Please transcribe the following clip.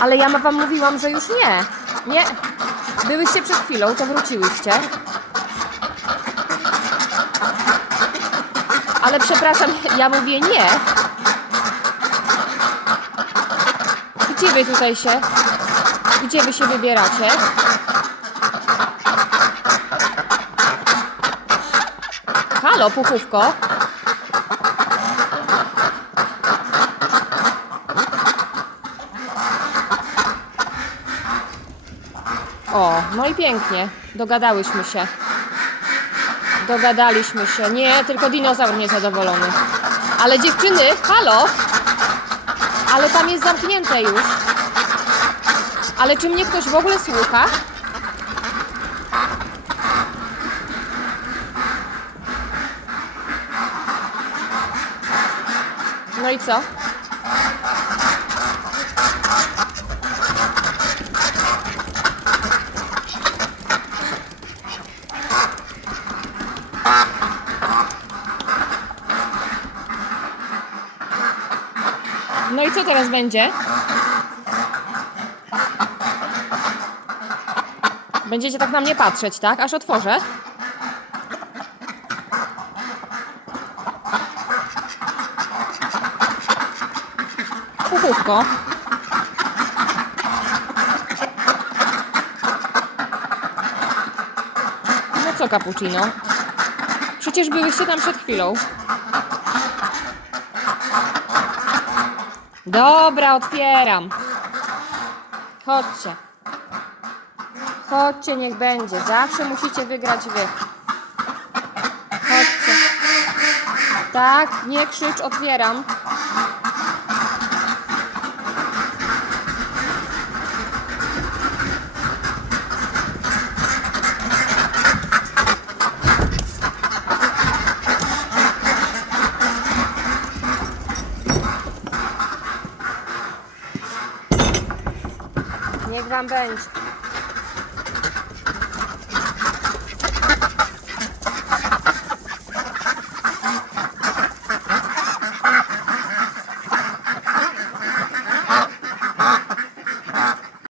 Ale ja wam mówiłam, że już nie. Nie. Byłyście przed chwilą, to wróciłyście. Ale przepraszam, ja mówię nie. Gdzie wy tutaj się? Gdzie wy się wybieracie? Halo, puchówko. O, no i pięknie. Dogadałyśmy się. Dogadaliśmy się. Nie, tylko dinozaur niezadowolony. Ale dziewczyny, halo! Ale tam jest zamknięte już. Ale czy mnie ktoś w ogóle słucha? No i co? No i co teraz będzie? Będziecie tak na mnie patrzeć, tak? Aż otworzę. Puchówko. No co, cappuccino? Przecież byłyście tam przed chwilą. Dobra, otwieram. Chodźcie. Chodźcie, niech będzie. Zawsze musicie wygrać wy. Chodźcie. Tak, nie krzycz, otwieram. Niech Wam będzie.